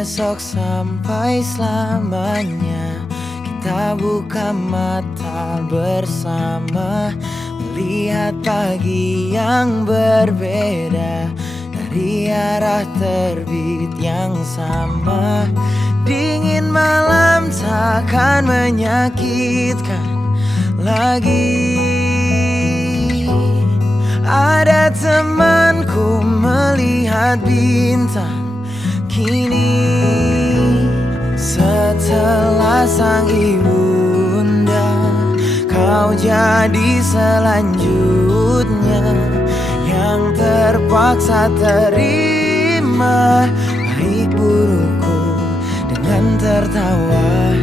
esok sampai selamanya. Kita buka mata bersama, melihat pagi yang berbeda dari arah terbit yang sama. Dingin malam takkan menyakitkan lagi. Ada temanku melihat bintang kini. Setelah sang ibunda, kau jadi selanjutnya yang terpaksa terima baik burukku dengan tertawa.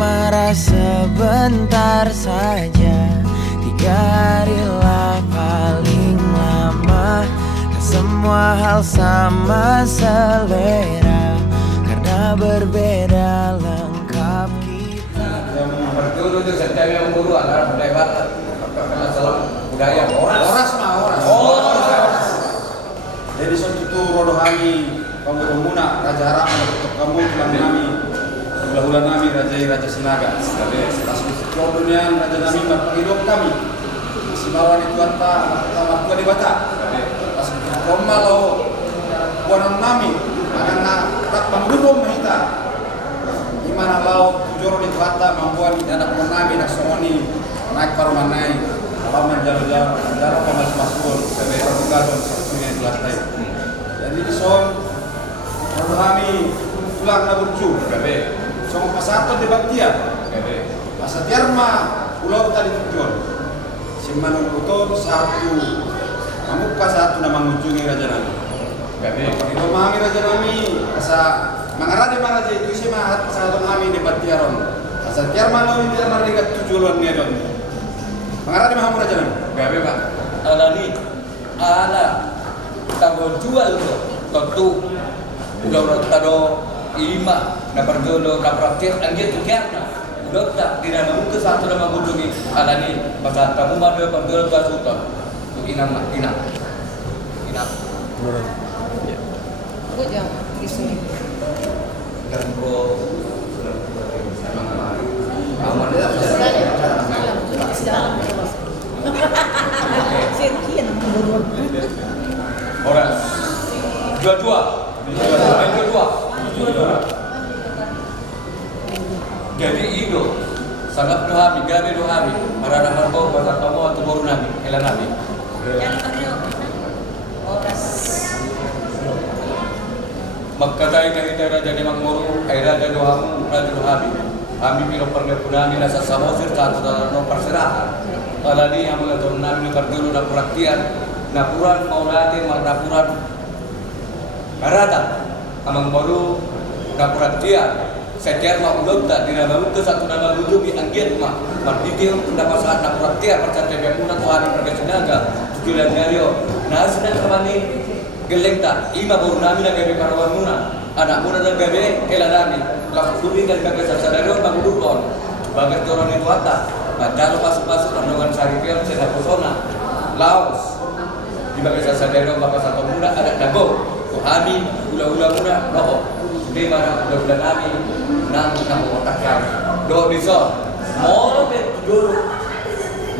Marah sebentar saja, 3 harilah paling lama. Dan semua hal sama selera, karena berbeda lengkap kita. Yang dulu itu setiap yang dulu adalah budaya masalah budaya oras. Jadi suatu rodohani kamu muna raja haram kamu tulang nami bulan nami raja Sinaga. Setelah dunia raja nami berhidup kami si marwan itu anta tua di bata. Koma lo buanan nami karena rak panggurum mahita. Gimana lo joro di bata mampuan anak nami nak somoni naik parumanai kalau menjalan pamas-pasul sampai pertugas sungai Belantai. Jadi di son kalau kami pulang na bercu, so pasatan di Baktiar, pasatiar mah pulau tadi tujuan. Si Manung Puto satu, kamu satu nama mengunjungi Raja Nami. Kalau memahami Raja Nami, asa mengarah di mana aja itu sih mah pasatan kami di Baktiaron. Pasatiar mah lo tidak mereka tujuan dia dong. Mengarah di mana Raja Nami? Gabe Pak. Alani, ala tanggung jual tu, tentu udah tado ima na perjolo na praktik anggit tukiarna udah tak tidak mampu satu nama mengunjungi alani pasal kamu madu perjolo basuton tu inam. Aku jam di sini. Dan bro aman dah. Sekian menurut. Orang dua. Jadi itu sangat dohami, gabe dohami. Marana marbo pasal kamu atau baru nabi, elan nabi. Magkatay kahit raja ni Mangmoro, ay raja dohamu, raja dohami. Kami pilo pergepunami nasa samosir satu dalam perserahan. Alani yang mengatur nabi perjulu na puraktian, napuran maulati napuran karata. Amang baru napuran dia. Setiap mak ulun tak dinamakan ke satu nama wujud di anggit mak. Mardidium pendapat saat napuran dia percaya pemuna Tuhan perkesinaga. Tujuan nyario. Nah sedang kemani geleng tak. Ima baru nami nak gabe parawan muna. Anak muna nak gabe eladani. Laku kuri dan gabe sasadario bangudukon. Bagai orang itu atas. Padahal masuk-masuk kandungan saripion sedang pesona. Laos. Di bagai sasadario bapak satu muna ada dago. Kami ula-ula muna noho. Di mana ula-ula nami nang otak kami. Do diso. Moro bet dulu.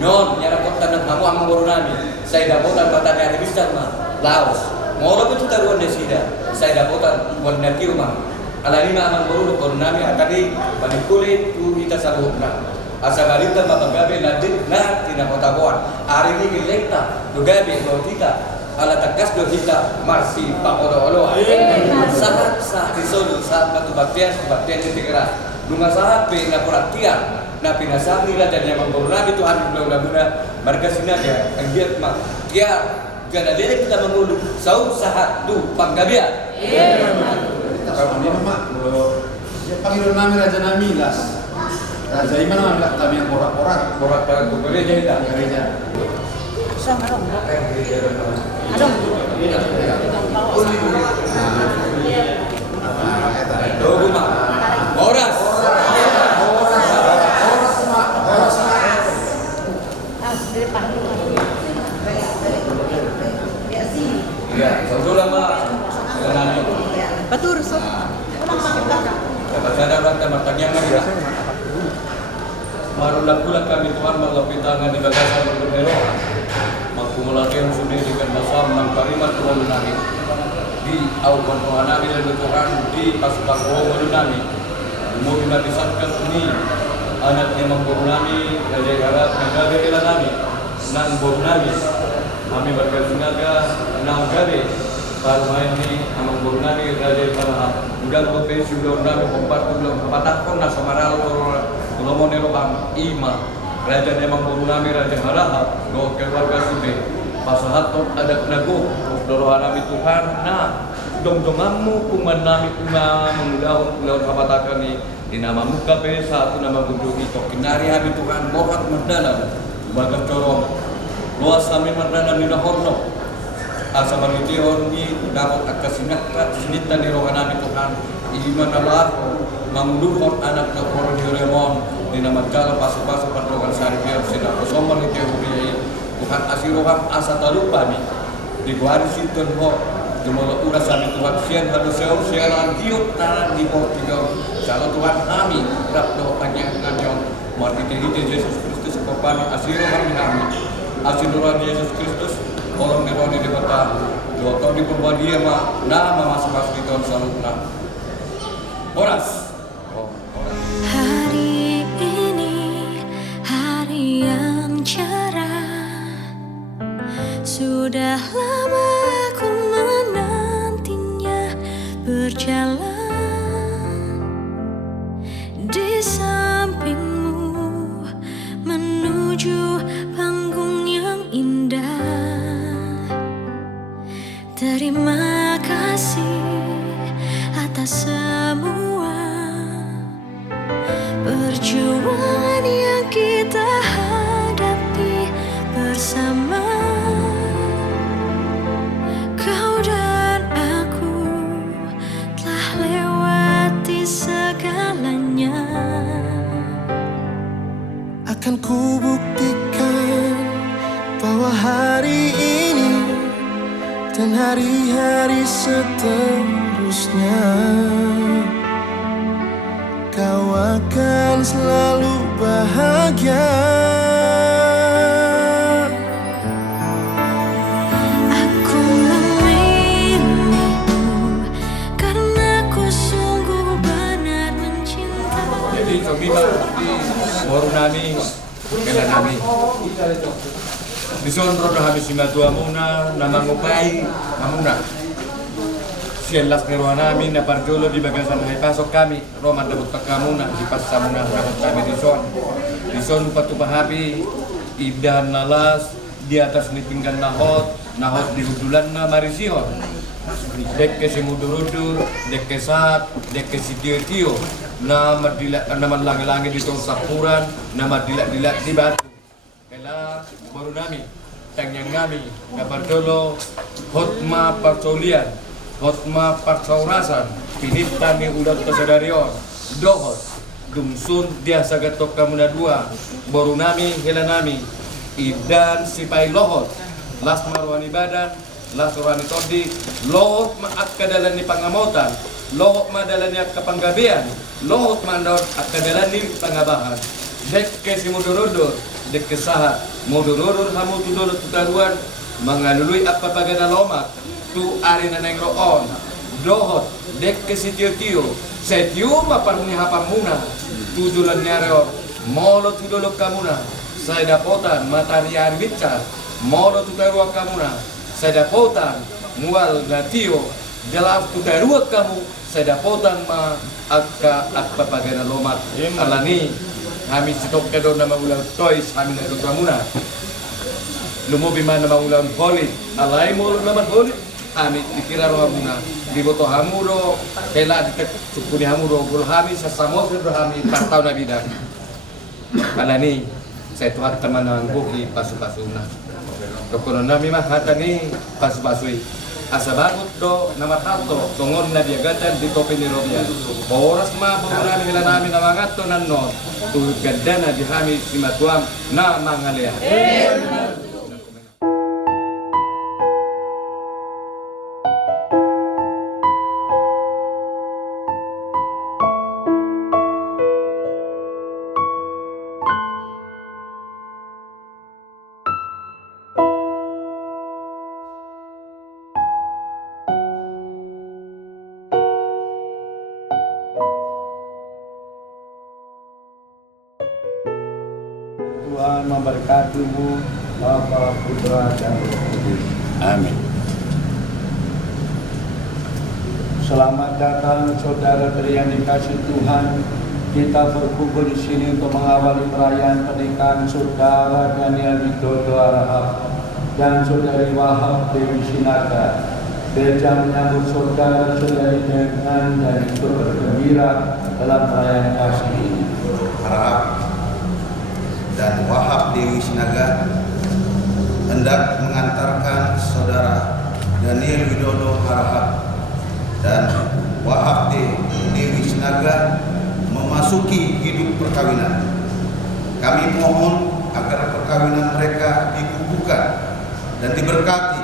Non nyara kota nang kamu amang baru nami. Saya dapotan batan dari bistan mah. Laos. Moro bet taruhan desida. Saya dapotan warna kiu mah. Alalima amang baru nami akadi balik kulit tu kita sabutna. Asa balita mapagabe lanjut na tinapotawon. Hari ini gelekta dugabe do kita. Ala takas do kita marsi pakodo-olo. Sahat sah disolu saat batu baktian di Tigara. Nunga sahat pe laporatian na pinasami la dan yang membornabi Tuhan beula-beula marga sinaga anggiat mak. Kia gana lele kita mengulu sau sahat du panggabia. Kalau ini mak panggil nami Raja Nami las. Raja Iman lah kami yang borak-borak ke gereja kita. gereja. Sama dong. Adong. Dogu mak. Oras. Iya, saudara mah nani. Betul, so. Ulang pakai belakang. Dapat saya orang teman-teman ya. Marulah pula kami Tuhan melapit tangan di bagasan berbelo. Makumulasi sudah dengan masam enam kalimat Tuhan nami. Di awal Tuhan nami dan Tuhan di pasukan Tuhan nami. Mungkin disatkan ini anaknya mengguru nami, Raja Arab, Naga Ila nami, Nang Boru nami. Kami berkesinaga Nang Gade. Kalau main ini amang Boru nami, Raja Arab. Udah berpensi udah nami pembantu belum patakon na samaralo Lomonero Bang Ima, Raja Nemang Boru nami Raja Arab, do keluarga sude. Pasahatot ada nago, dorohan nami Tuhan. Nah, dong-donganmu kuman nami kuma mengulahun kapatakan ni dinama muka pe satu nama gunung itu kinari habi Tuhan morat merdana bagan corong luas kami merdana ni nahorno asa manitihon ni dapat akasinak sinita ni rohan nami Tuhan iman Allah manguluhon anak na koron Yoremon dinama jala pasu-pasu pandogan sari biar sila kosomon ni Tuhan Tuhan asirohan asa talupa ni di buari sinton ho Jumlah uras kami Tuhan sian harus seor siaran diut taran di bawah tiga. Kalau Tuhan kami rap doa panjangkan yang mati hide Yesus Kristus kepani asiro kami asiruran Yesus Kristus orang dironi di kota dua tahun di Purwadia mah nama masuk di tahun salutna. Oras. Hari ini hari yang cerah, sudah lama aku menantinya berjalan di sampingmu menuju panggung yang indah. Terima kasih atas semua perjuangan yang kita hadapi bersama. Kau dan aku telah lewati segalanya. Akan ku buktikan bahwa hari ini dan hari-hari seterusnya kau akan selalu bahagia. Aku memilihmu karena ku sungguh benar mencintai. Jadi kami di Boru nami, kena nami. Dison roda habis simatu amuna, nama ngopai amuna. Sian las keruan nami, na parjolo di bagasan hai pasok kami, Roma debut pakamuna di pas samuna debut kami dison. Dison patu pahapi, idan nalas di atas ni pinggan nahot di hudulan na marisihon. Dek ke simudur-udur, dek ke saat, dek ke sitio-tio. Nama langi-langi di tong sapuran, nama dilak-dilak di batu. Kela Boru nami, tangyang nami, kapardolo, hotma parcolian, hotma parcaurasan, pinitan ni udat kesadarion, dohot, dumsun dia sagatok kamuna dua, Boru nami, hela nami, idan sipai lohot, las marwani badan, las urani todi, lohot maat kadalan ni pangamotan, lohot madalan ni kapanggabian, lohot mandor at kadalan ni pangabahan, dek ke simudurudur, dek ke sahat, mudururur hamu tudolo tutaruan, mangalului apa pagana lomak, tu ari na neng roon, dohot, dek ke sitio-tio, setio maparni hapamuna, tujulan nyareo, molo tudolo kamuna, saya dapotan matari arbica, molo tutaruan kamuna, saya dapotan mual natio, jelas tutaruan kamu, saya dapotan ma apa pagana lomak, alani. Kami sitok kedo nama ulang toys kami nak kamuna. Lumo bima nama ulang holy. Alai mo nama holy. Kami dikira rohamuna. Di boto hamuro kela di sukuni hamuro gul kami sesamo sudah kami tahun nabida. Alani saya tuhan teman nang buki pasu-pasuna. Dokono nami mah hata ni pasu-pasui. Asa bagut do nama tato tongon na biagatan di topi ni Robia. Oras ma pengurami hila nami namangato nanno. Tu gadana di kami simatuam na mangalea. Tuhan memberkatimu, Bapa, Putra, dan Roh Kudus. Amin. Selamat datang saudara-saudari yang dikasihi Tuhan. Kita berkumpul di sini untuk mengawali perayaan pernikahan saudara Daniel Widodo Harahap dan saudari Wahab Dewi Sinaga. Gereja menyambut saudara-saudari dengan dan ikut bergembira dalam perayaan kasih ini. Harahap dan Wahab Dewi Sinaga hendak mengantarkan saudara Daniel Widodo Harahap dan Wahab Dewi Sinaga memasuki hidup perkawinan. Kami mohon agar perkawinan mereka dikukuhkan dan diberkati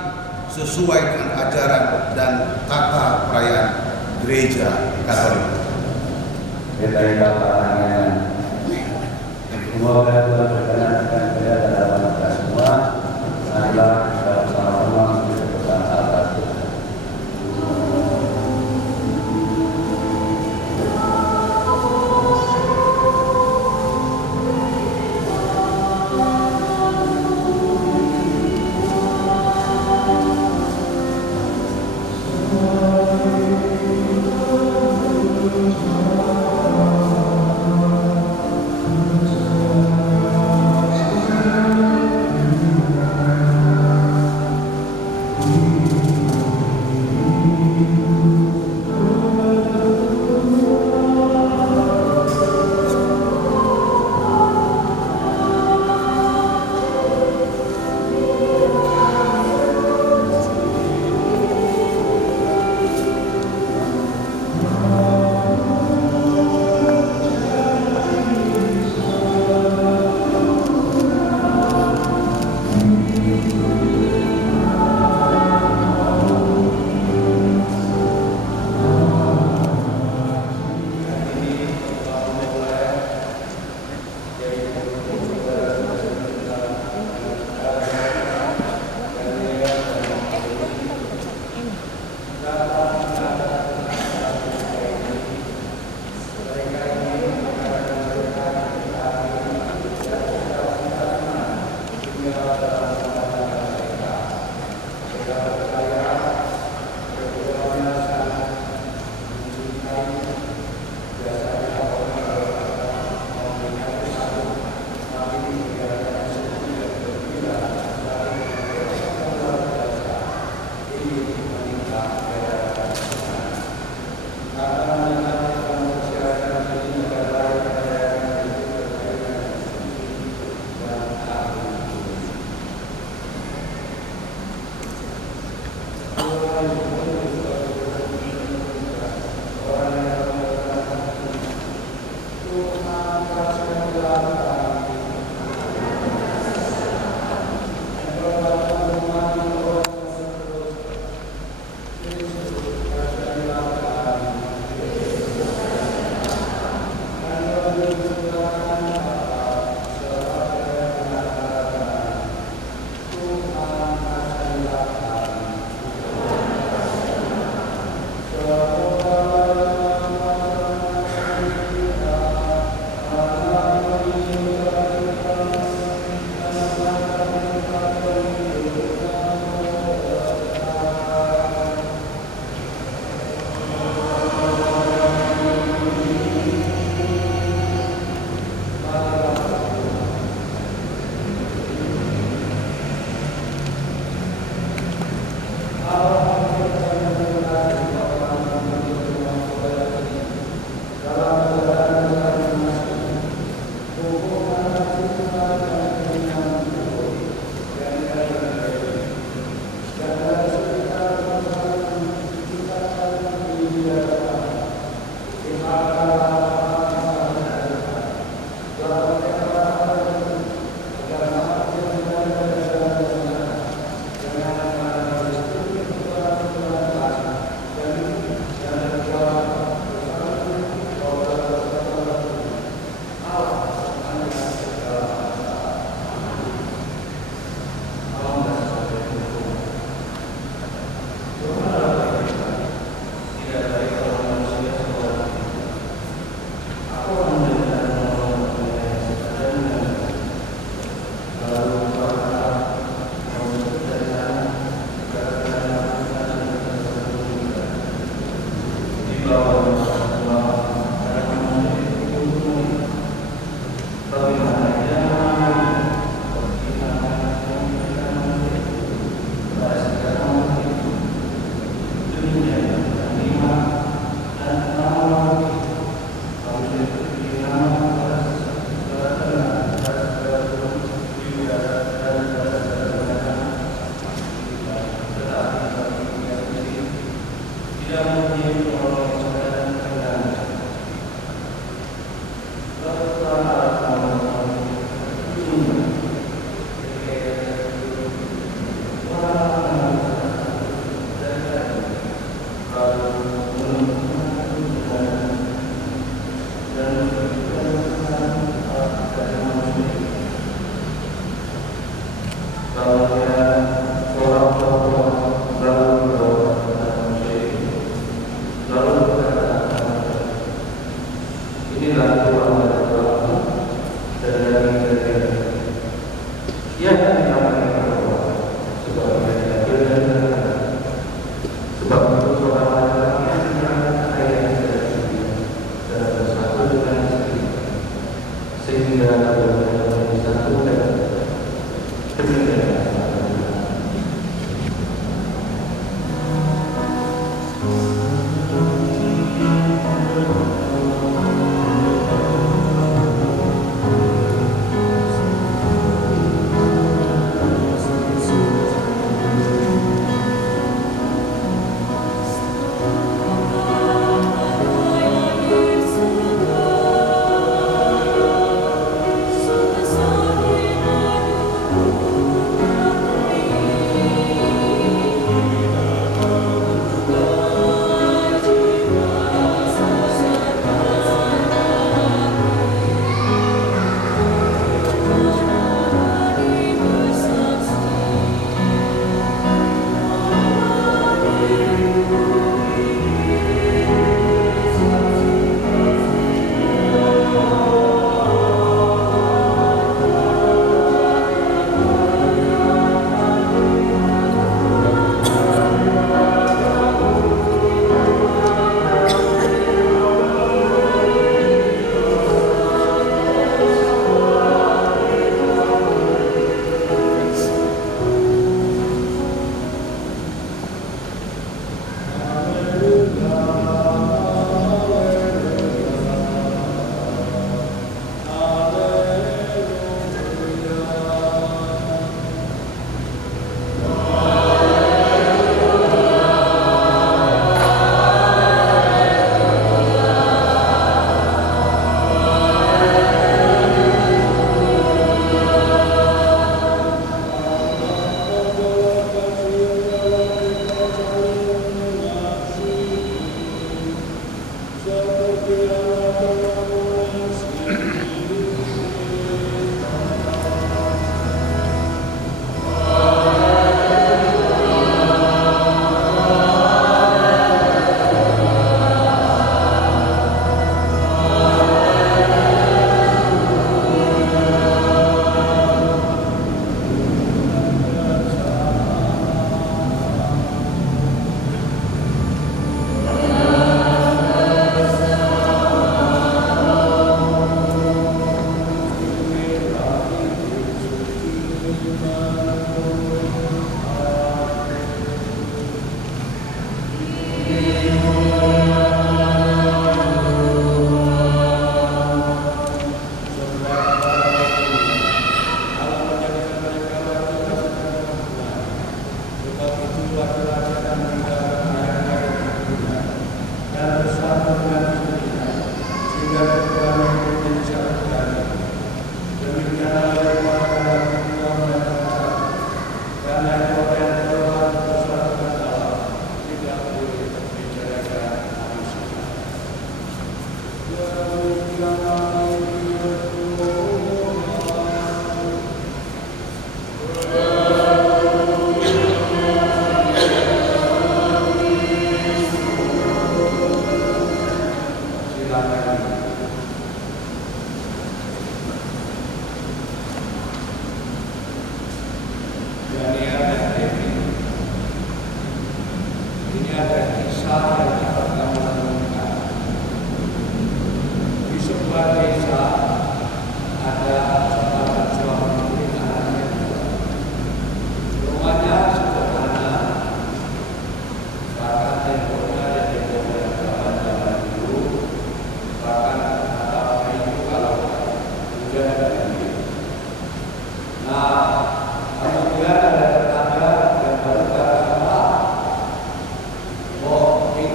sesuai dengan ajaran dan tata perayaan Gereja Katolik. Kita ingkap tangan. Semoga Tuhan berkenankan kita dalam kita semua. Marilah kita bersama-sama mengucapkan salat.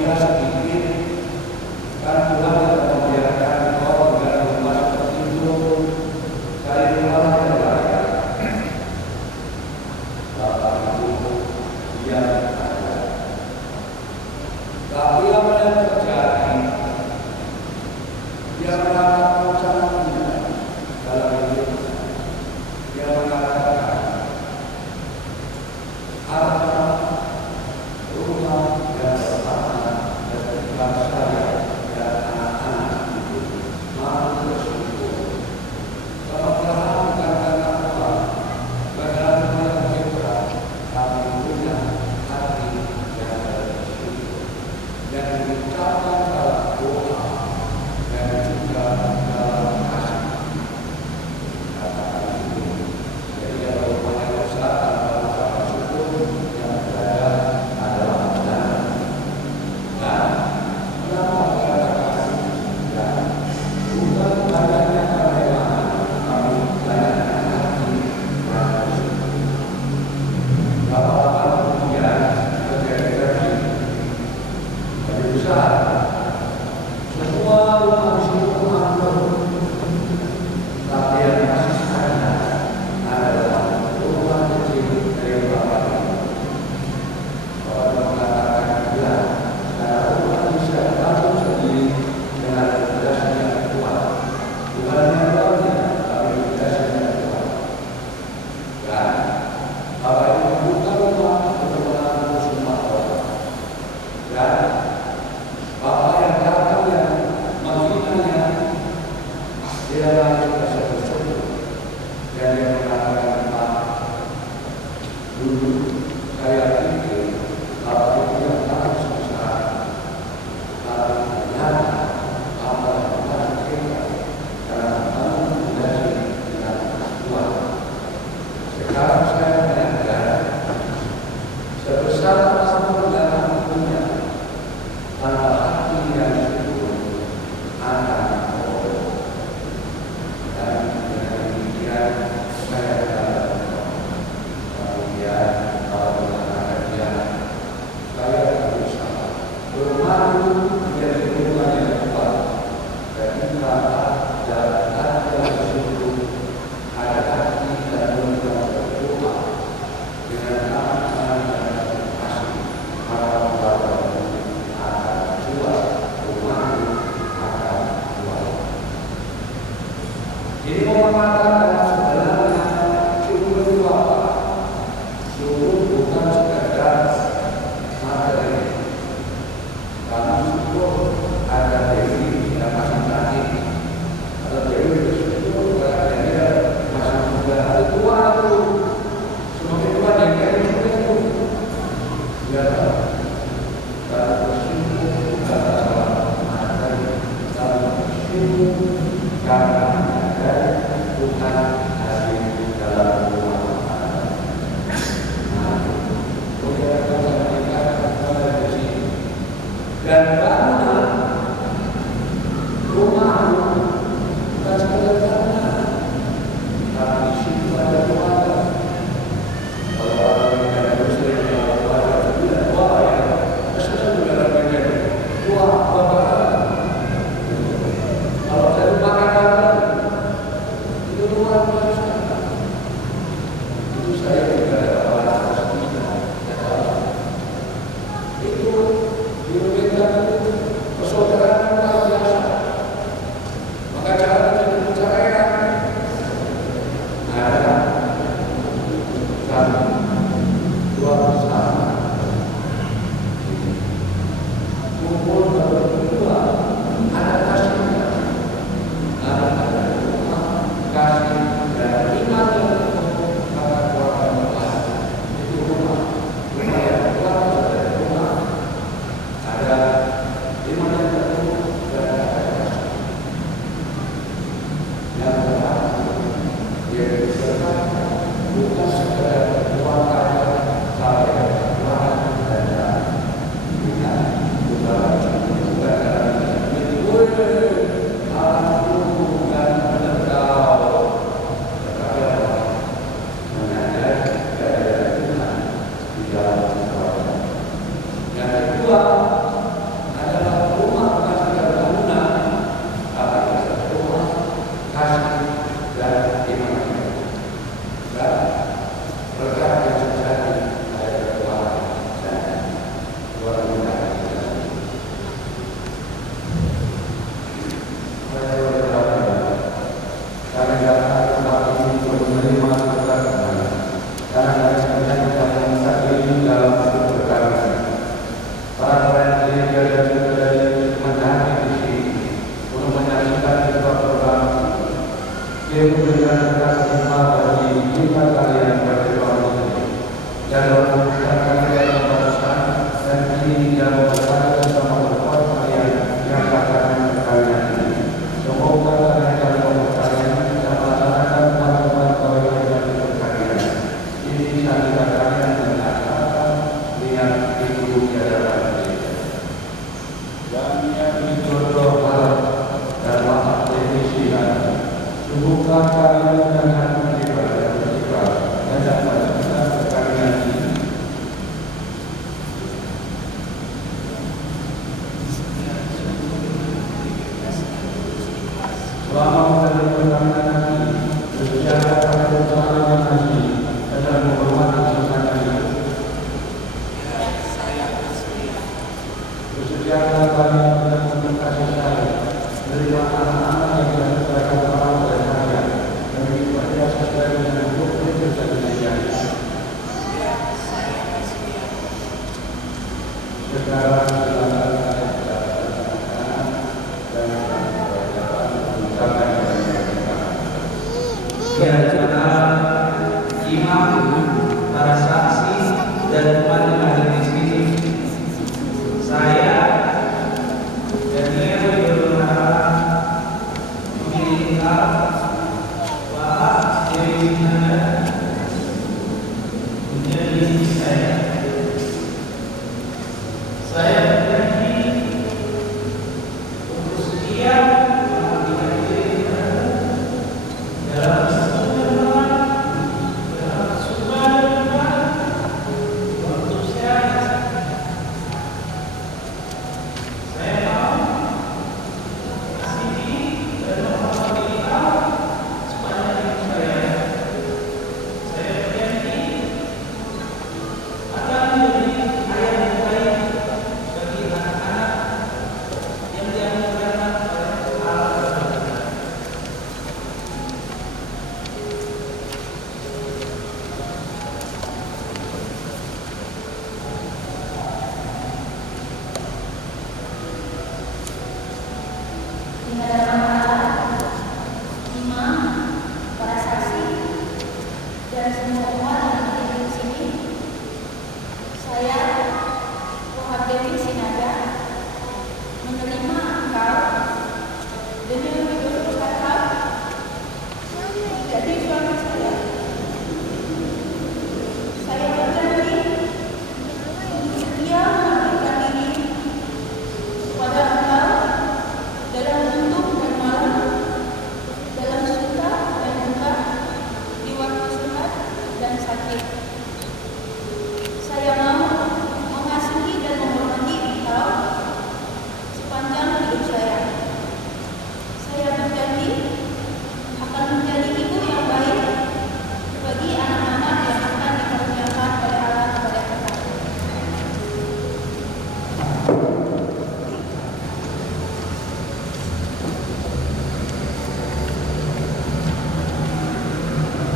hingga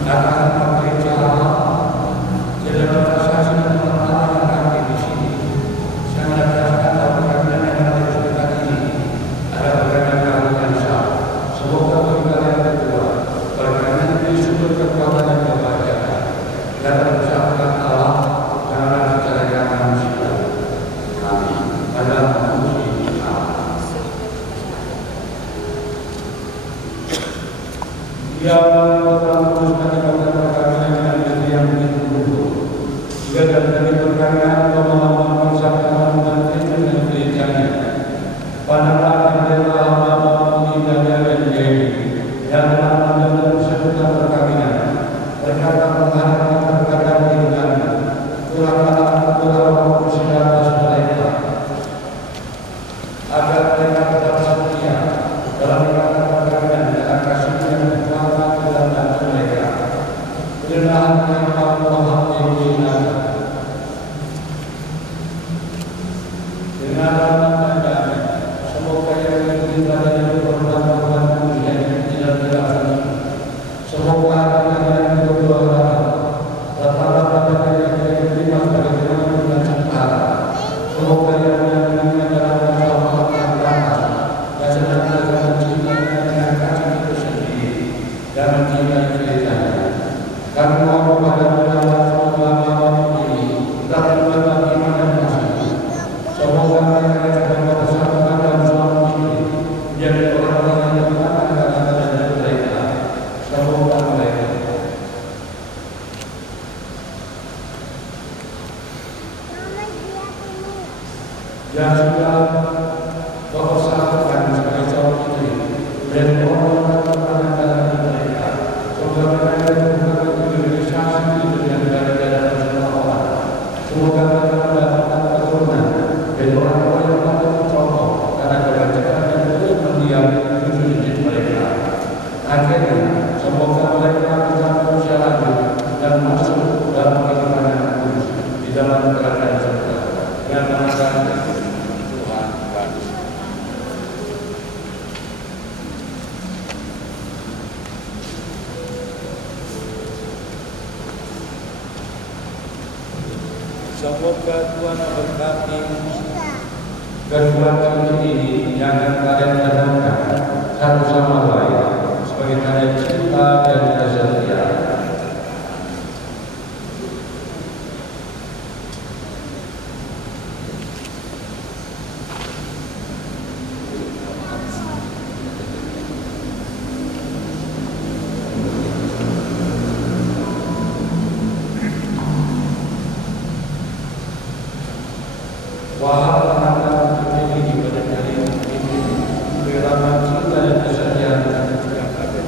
Akan berbicara dalam bahasa yang kami di sini. Sangat terasa perkawinan yang harus kita ini ada perkawinan yang sah. Semoga perkawinan kedua, perkawinan ini sumber kekuatan dan kebahagiaan dalam usahakan Allah dalam menjalankan manusia. Kami adalah memuji Allah. Ya Allah, dan dari perkawinan pemahaman persatuan umat Kristen dan gerejanya, pandangan dan hamba menghindari dan jadi dan dalam sebutan perkawinan, berkata mengharapkan perkataan hidupnya, kurang bersila atas mereka, agar mereka tetap setia dalam ikatan perkawinan dan kasih dan kekuatan dalam hati mereka. Kerendahan yang maha menghormati dengan rahmat dan damai, semoga yang diberitakan dari perbuatan manusia yang tidak dilakukan. Semoga dengan kedua orang tetaplah pada yang diterima dari firman dan ciptaan. Semoga yang menangani dalam keselamatan rasa dan senantiasa mencintainya dengan kasih itu sendiri dan mencintai gerejanya. Kami mohon kepada Allah selama ini kita berbuat iman dan kasih. Semoga mereka dapat bersama dan selalu ini menjadi orang-orang yang berkenan dan mereka. Semoga mereka yang sudah berusaha sebagai calon istri dan orang-orang dalam mereka. Semoga mereka semoga mereka mendapatkan keturunan dari orang-orang yang patut dicontoh karena kebajikan dan terus mendiam cucu-cucu mereka. Akhirnya, semoga mereka mencapai usia lanjut dan masuk dalam kehidupan yang kudus di dalam kerajaan surga. Dengan nama Tuhan kami. Semoga Tuhan memberkati kedua cincin ini yang akan kalian tanamkan satu sama lain sebagai tanda cinta dan kesetiaan. Wahai anak-anak kita ini pada hari ini, beramal cinta dan kesetiaan yang ada.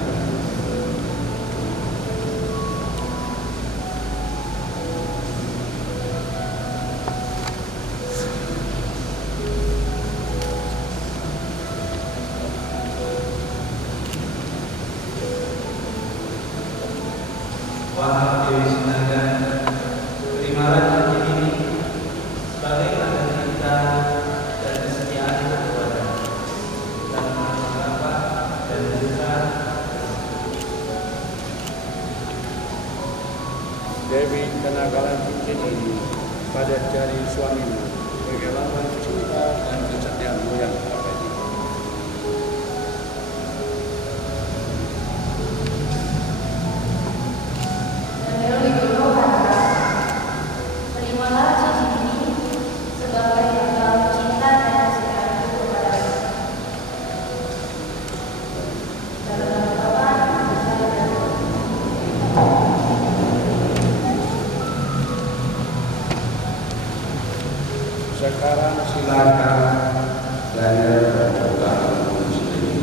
Wahai Dewi Sinaga, terimalah cincin ini sebagai tanda cinta dan kesetiaan kepada dan Bapa dan Putra. Dewi kenakan cincin ini pada jari suamimu sebagai lambang cinta dan kesetiaanmu yang abadi. Terimalah cincin ini sebagai lambang cinta dan kesetiaanku kepadamu. Dalam nama Bapa, Putra, dan Roh Kudus. Sekarang silakan saya berdoa sendiri.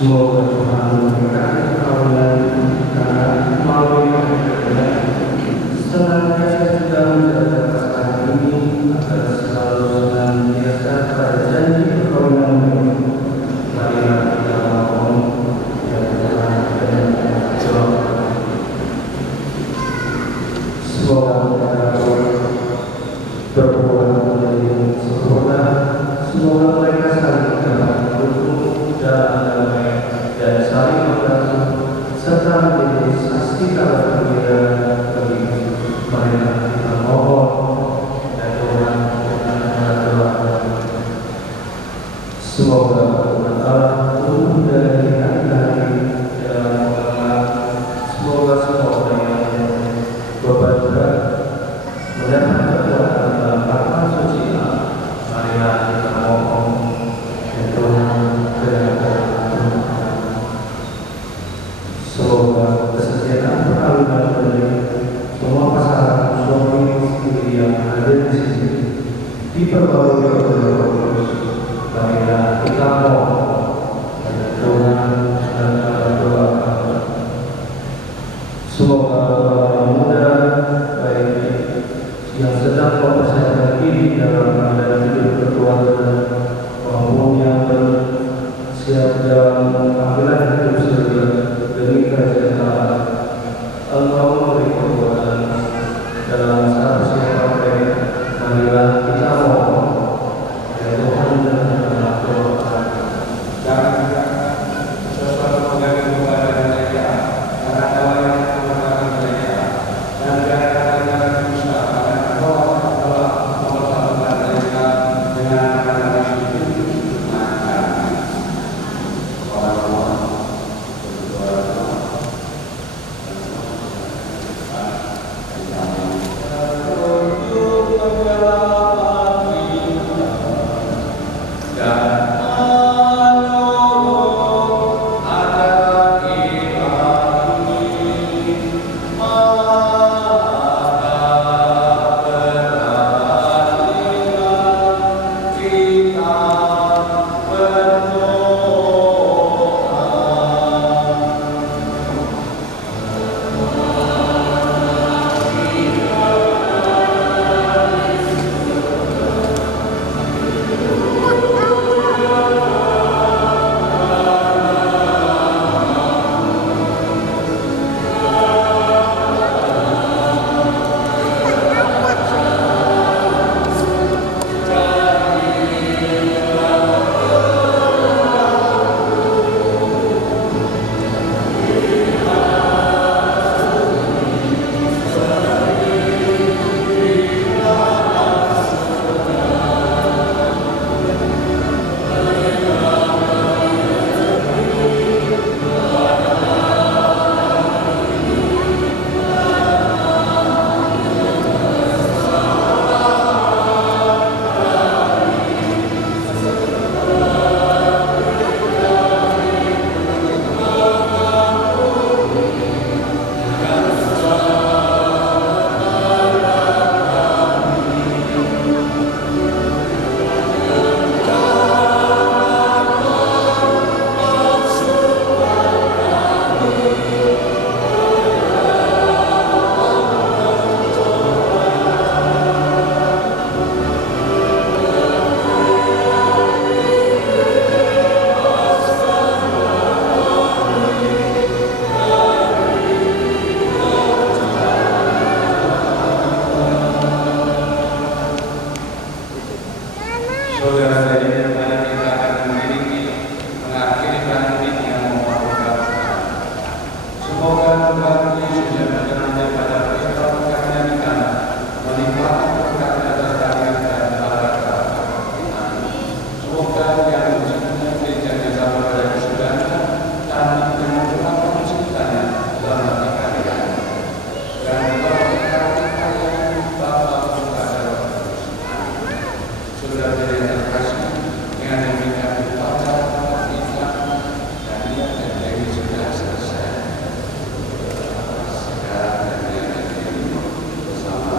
Semoga Tuhan memberkati pergaulan kita melalui pergaulan. Senantiasa juga menjaga pasangan ini agar selalu senantiasa pada janji pergaulan ini. Marilah kita mohon yang Tuhan dan jawab. Semoga kita berbuat menjadi sempurna. Semoga mereka saling mendukung dan damai dan saling membantu serta menjadi saksi kabar gembira bagi mereka. Kita mohon dan Tuhan dengan doa. Semoga Allah turun dari hari-hari dalam mengenal. Semoga semua orang yang beban berat mendapat kekuatan dalam harapan suci. Marilah kita mohon dan Tuhan dengan doa. Semoga kesetiaan perkawinan dari semua pasangan suami istri yang hadir di sini diperbarui oleh Roh Kudus. Marilah kita mohon dan Tuhan dengan doa. Semoga orang muda baik yang sedang mempersiapkan diri dalam keadaan hidup berkeluarga maupun yang bersiap dalam panggilan hidup surga demi kerajaan Allah. Allah memberi kekuatan dalam masa persiapan mereka. Marilah kita mohon ya Tuhan dengan doa. Semoga yang rezekinya gereja agama pada saudara dan dengan kekuatan cintanya dalam hati kalian. Dan berkati kalian Bapa, Putra, dan Roh Kudus. Saudara yang terkasih, dengan demikian upacara pernikahan dan niat dan janji sudah selesai. Sekarang dan dia bersama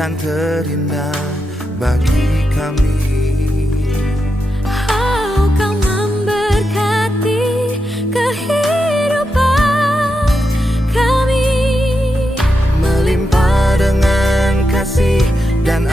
dan terindah bagi kami. Oh, Kau memberkati kehidupan kami, melimpah dengan kasih dan